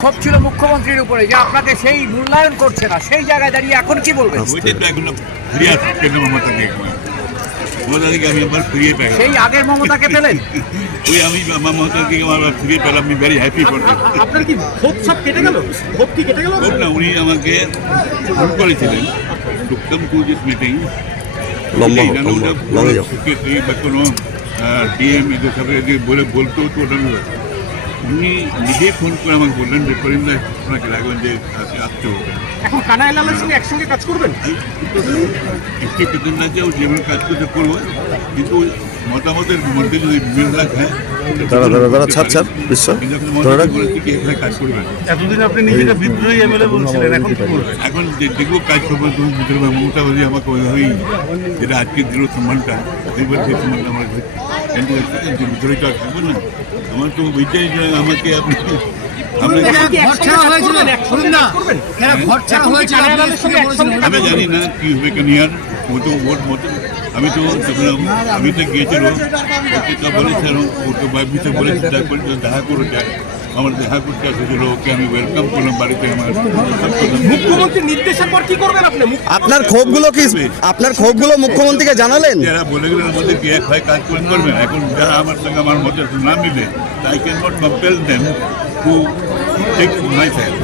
ক্ষোভ ছিল মুখ্যমন্ত্রীর উপরে যে আপনাকে সেই মূল্যায়ন করছে না সেই জায়গায় দাঁড়িয়ে এখন কি বলবেন? আমি আবার ফিরিয়ে পেলাম। সেই আগের মমতাকে পেলেন? ওই আমি আমার মমতাকে আমার ফিরিয়ে পেলাম আমি ভেরি হ্যাপি ফর আপনার কি ক্ষোভ সব কেটে গেল? ক্ষোভ কি কেটে গেল? না উনি আমাকে ফোন করেছিলেন। টু টু দিস মিটিং লম্বা লম্বা, লম্বা যাও। সেক্রেটারি বা কোনো ডিএম এদের সাথে যদি বলে বলতো তো ওটা উনি নিজেই ফোন করে আমাকে বললেন যে করিমদা আপনাকে রাখবেন যে আজকে আসতে হবে এখন কানাই লালের সঙ্গে একসঙ্গে কাজ করবেন একটি পেতেন না যে ও যেভাবে কাজ করতে করব কিন্তু মতামতের মধ্যে যদি মিল রাখে দাঁড়া, দাঁড়া, দাঁড়া, ছাড়, ছাড়, বিশ্ব। ধরে রাখ। কাজ করবেন এতদিন আপনি নিজেকে বিদ্রোহী এমএলএ বলছিলেন এখন কি বলবেন এখন যে দেখব কাজ করব তুমি মমতা বাজি আমাকে ওইভাবেই যেটা আজকে দিল সম্মানটা এইবার সেই সম্মানটা আমার কিন্তু থাকব না আমার তো ওইটাই যে আমাকে আপনি কাজ আমি জানি না কি হবে কেন ইয়ার ও তো ওর মতো আমি তো আমি তো গিয়েছিল ও তো ভাবিতে বলেছি তারপরে দেখা করে যায়। আমার দেখা করতে এসেছিল ওকে আমি ওয়েলকাম করলাম বাড়িতে আমার মুখ্যমন্ত্রীর নির্দেশের পর কি করবেন আপনি? আপনার ক্ষোভগুলো কি আপনার ক্ষোভগুলো মুখ্যমন্ত্রীকে জানালেন? যারা বলে গেলেন আমাদের মধ্যে কি এক হয় কাজ করেন করবেন এখন যারা আমার সঙ্গে আমার মতে না মিলে তাই can not compel them to take my side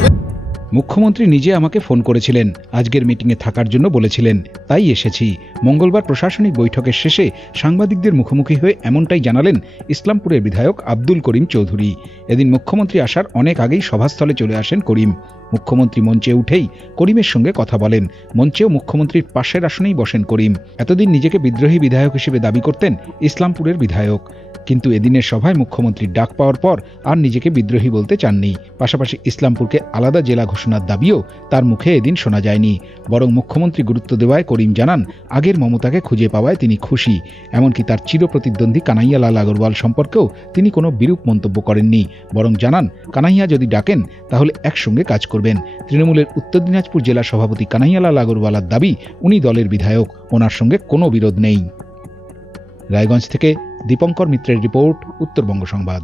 মুখ্যমন্ত্রী নিজে আমাকে ফোন করেছিলেন। আজকের মিটিংয়ে থাকার জন্য বলেছিলেন। তাই এসেছি। মঙ্গলবার প্রশাসনিক বৈঠকের শেষে সাংবাদিকদের মুখোমুখি হয়ে এমনটাই জানালেন ইসলামপুরের বিধায়ক আব্দুল করিম চৌধুরী। এদিন মুখ্যমন্ত্রী আসার অনেক আগেই সভাস্থলে চলে আসেন করিম। মুখ্যমন্ত্রী মঞ্চে উঠেই করিমের সঙ্গে কথা বলেন। মঞ্চেও মুখ্যমন্ত্রীর পাশের আসনেই বসেন করিম। এতদিন নিজেকে বিদ্রোহী বিধায়ক হিসেবে দাবি করতেন ইসলামপুরের বিধায়ক। কিন্তু এদিনের সভায় মুখ্যমন্ত্রীর ডাক পাওয়ার পর আর নিজেকে বিদ্রোহী বলতে চাননি। পাশাপাশি ইসলামপুরকে আলাদা জেলা ঘোষণার দাবিও তার মুখে এদিন শোনা যায়নি। বরং মুখ্যমন্ত্রী গুরুত্ব দেওয়ায় করিম জানান, আগের মমতাকে খুঁজে পাওয়ায় তিনি খুশি। এমনকি তার চিরপ্রতিদ্বন্দ্বী কানাইয়ালাল আগরওয়াল সম্পর্কেও তিনি কোনো বিরূপ মন্তব্য করেননি। বরং জানান, কানাইয়া যদি ডাকেন, তাহলে একসঙ্গে কাজ করবেন। তৃণমূলের উত্তর দিনাজপুর জেলা সভাপতি কানাইয়ালাল আগরওয়ালার দাবি, উনি দলের বিধায়ক, ওনার সঙ্গে কোনো বিরোধ নেই। রায়গঞ্জ থেকে দীপঙ্কর মিত্রের রিপোর্ট, উত্তরবঙ্গ সংবাদ।